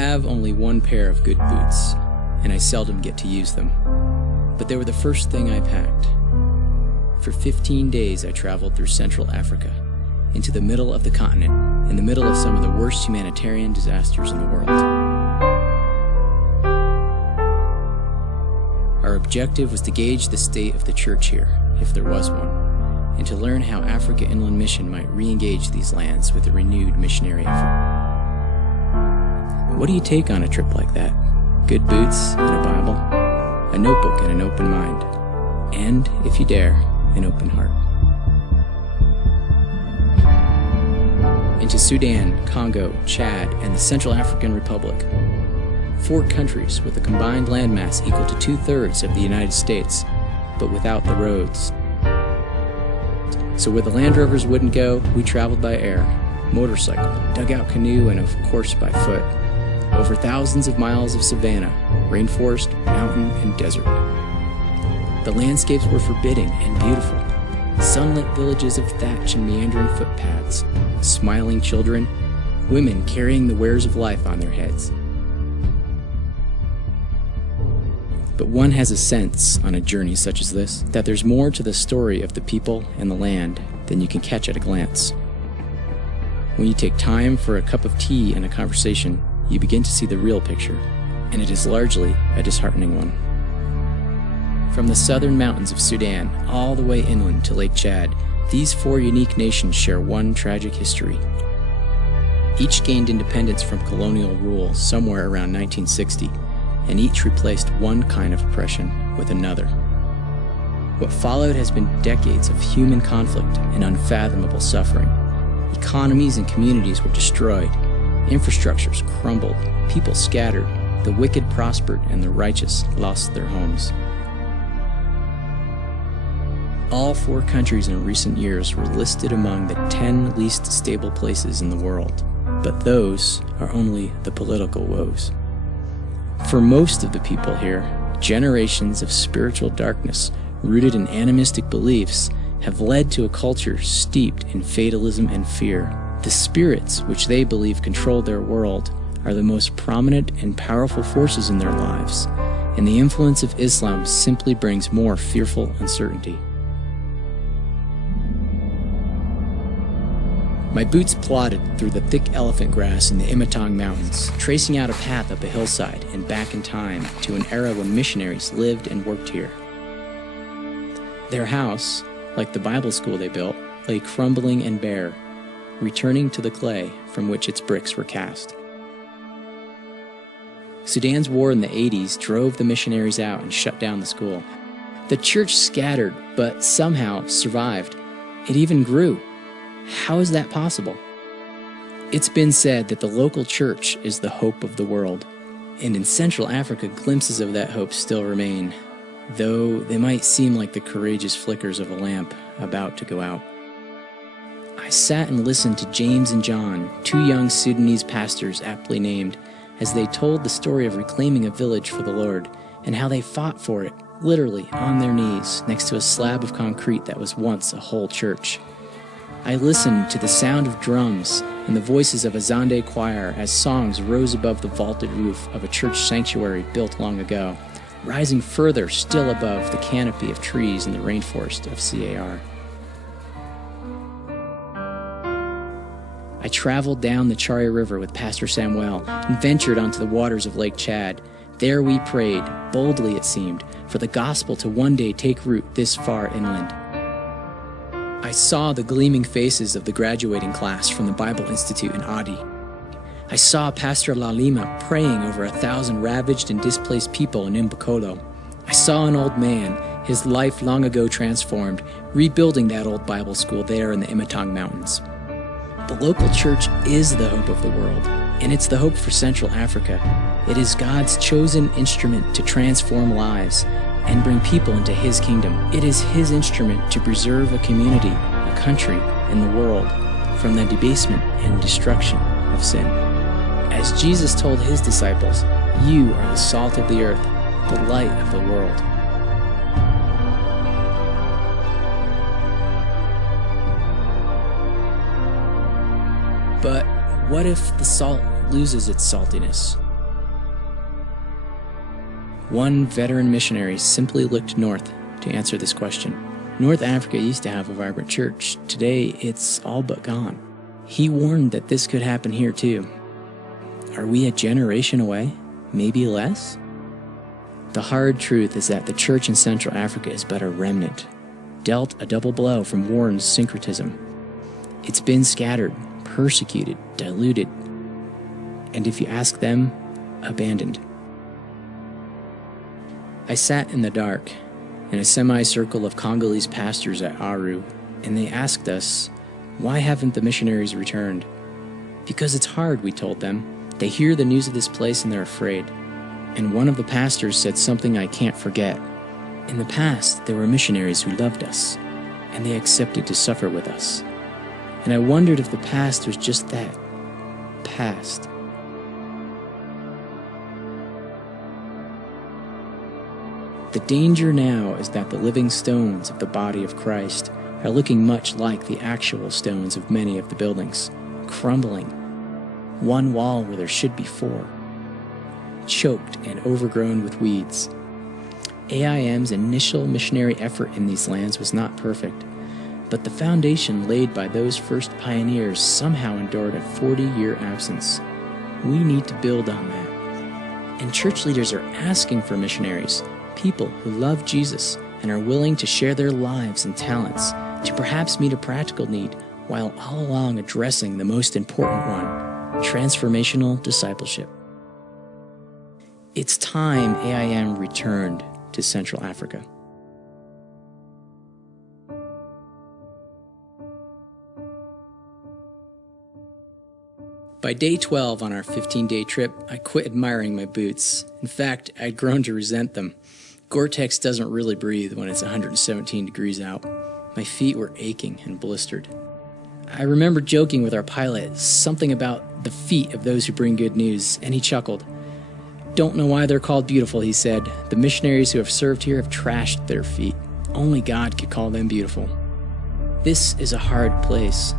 have only one pair of good boots, and I seldom get to use them. But they were the first thing I packed. For 15 days I traveled through Central Africa, into the middle of the continent, in the middle of some of the worst humanitarian disasters in the world. Our objective was to gauge the state of the church here, if there was one, and to learn how Africa Inland Mission might re-engage these lands with a renewed missionary effort. What do you take on a trip like that? Good boots and a Bible, a notebook and an open mind, and, if you dare, an open heart. Into Sudan, Congo, Chad, and the Central African Republic. 4 countries with a combined landmass equal to 2/3 of the United States, but without the roads. So where the Land Rovers wouldn't go, we traveled by air, motorcycle, dugout canoe, and of course by foot, over thousands of miles of savanna, rainforest, mountain, and desert. The landscapes were forbidding and beautiful. Sunlit villages of thatch and meandering footpaths, smiling children, women carrying the wares of life on their heads. But one has a sense, on a journey such as this, that there's more to the story of the people and the land than you can catch at a glance. When you take time for a cup of tea and a conversation, you begin to see the real picture, and it is largely a disheartening one. From the southern mountains of Sudan all the way inland to Lake Chad, these 4 unique nations share one tragic history. Each gained independence from colonial rule somewhere around 1960, and each replaced one kind of oppression with another. What followed has been decades of human conflict and unfathomable suffering. Economies and communities were destroyed, infrastructures crumbled, people scattered, the wicked prospered, and the righteous lost their homes. All 4 countries in recent years were listed among the 10 least stable places in the world, but those are only the political woes. For most of the people here, generations of spiritual darkness rooted in animistic beliefs have led to a culture steeped in fatalism and fear. The spirits which they believe control their world are the most prominent and powerful forces in their lives, and the influence of Islam simply brings more fearful uncertainty. My boots plodded through the thick elephant grass in the Imatong Mountains, tracing out a path up a hillside and back in time to an era when missionaries lived and worked here. Their house, like the Bible school they built, lay crumbling and bare, returning to the clay from which its bricks were cast. Sudan's war in the 80s drove the missionaries out and shut down the school. The church scattered, but somehow survived. It even grew. How is that possible? It's been said that the local church is the hope of the world, and in Central Africa, glimpses of that hope still remain, though they might seem like the courageous flickers of a lamp about to go out. I sat and listened to James and John, 2 young Sudanese pastors aptly named, as they told the story of reclaiming a village for the Lord, and how they fought for it, literally on their knees, next to a slab of concrete that was once a whole church. I listened to the sound of drums and the voices of a Avanze choir as songs rose above the vaulted roof of a church sanctuary built long ago, rising further still above the canopy of trees in the rainforest of CAR. I traveled down the Chari River with Pastor Samuel and ventured onto the waters of Lake Chad. There we prayed, boldly it seemed, for the gospel to one day take root this far inland. I saw the gleaming faces of the graduating class from the Bible Institute in Adi. I saw Pastor Lalima praying over 1,000 ravaged and displaced people in Mbokolo. I saw an old man, his life long ago transformed, rebuilding that old Bible school there in the Imatong Mountains. The local church is the hope of the world, and it's the hope for Central Africa. It is God's chosen instrument to transform lives and bring people into His kingdom. It is His instrument to preserve a community, a country, and the world from the debasement and destruction of sin. As Jesus told His disciples, "You are the salt of the earth, the light of the world." But what if the salt loses its saltiness? One veteran missionary simply looked north to answer this question. North Africa used to have a vibrant church. Today, it's all but gone. He warned that this could happen here too. Are we a generation away? Maybe less? The hard truth is that the church in Central Africa is but a remnant, dealt a double blow from war and syncretism. It's been scattered, persecuted, diluted, and if you ask them, abandoned. I sat in the dark in a semicircle of Congolese pastors at Aru, and they asked us, why haven't the missionaries returned? Because it's hard, we told them. They hear the news of this place and they're afraid. And one of the pastors said something I can't forget. In the past, there were missionaries who loved us, and they accepted to suffer with us. And I wondered if the past was just that, past. The danger now is that the living stones of the body of Christ are looking much like the actual stones of many of the buildings, crumbling, one wall where there should be 4, choked and overgrown with weeds. AIM's initial missionary effort in these lands was not perfect, but the foundation laid by those first pioneers somehow endured a 40-year absence. We need to build on that. And church leaders are asking for missionaries, people who love Jesus and are willing to share their lives and talents to perhaps meet a practical need while all along addressing the most important one, transformational discipleship. It's time AIM returned to Central Africa. By day 12 on our 15-day trip, I quit admiring my boots. In fact, I'd grown to resent them. Gore-Tex doesn't really breathe when it's 117 degrees out. My feet were aching and blistered. I remember joking with our pilot, something about the feet of those who bring good news, and he chuckled. Don't know why they're called beautiful, he said. The missionaries who have served here have trashed their feet. Only God could call them beautiful. This is a hard place.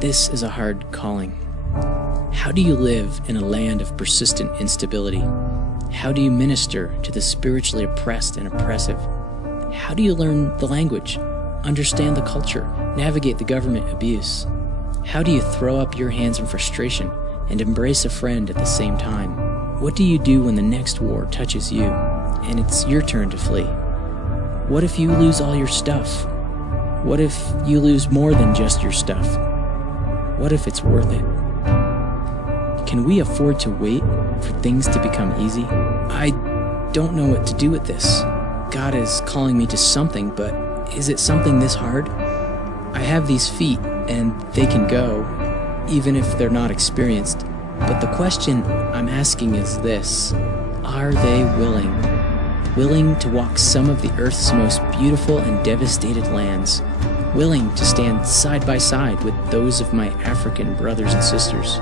This is a hard calling. How do you live in a land of persistent instability? How do you minister to the spiritually oppressed and oppressive? How do you learn the language, understand the culture, navigate the government abuse? How do you throw up your hands in frustration and embrace a friend at the same time? What do you do when the next war touches you and it's your turn to flee? What if you lose all your stuff? What if you lose more than just your stuff? What if it's worth it? Can we afford to wait for things to become easy? I don't know what to do with this. God is calling me to something, but is it something this hard? I have these feet, and they can go, even if they're not experienced. But the question I'm asking is this: are they willing? Willing to walk some of the earth's most beautiful and devastated lands? Willing to stand side by side with those of my African brothers and sisters?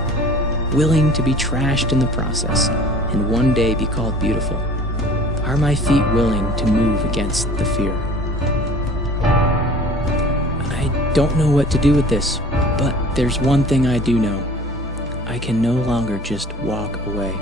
Willing to be trashed in the process and one day be called beautiful? Are my feet willing to move against the fear? I don't know what to do with this, but there's one thing I do know. I can no longer just walk away.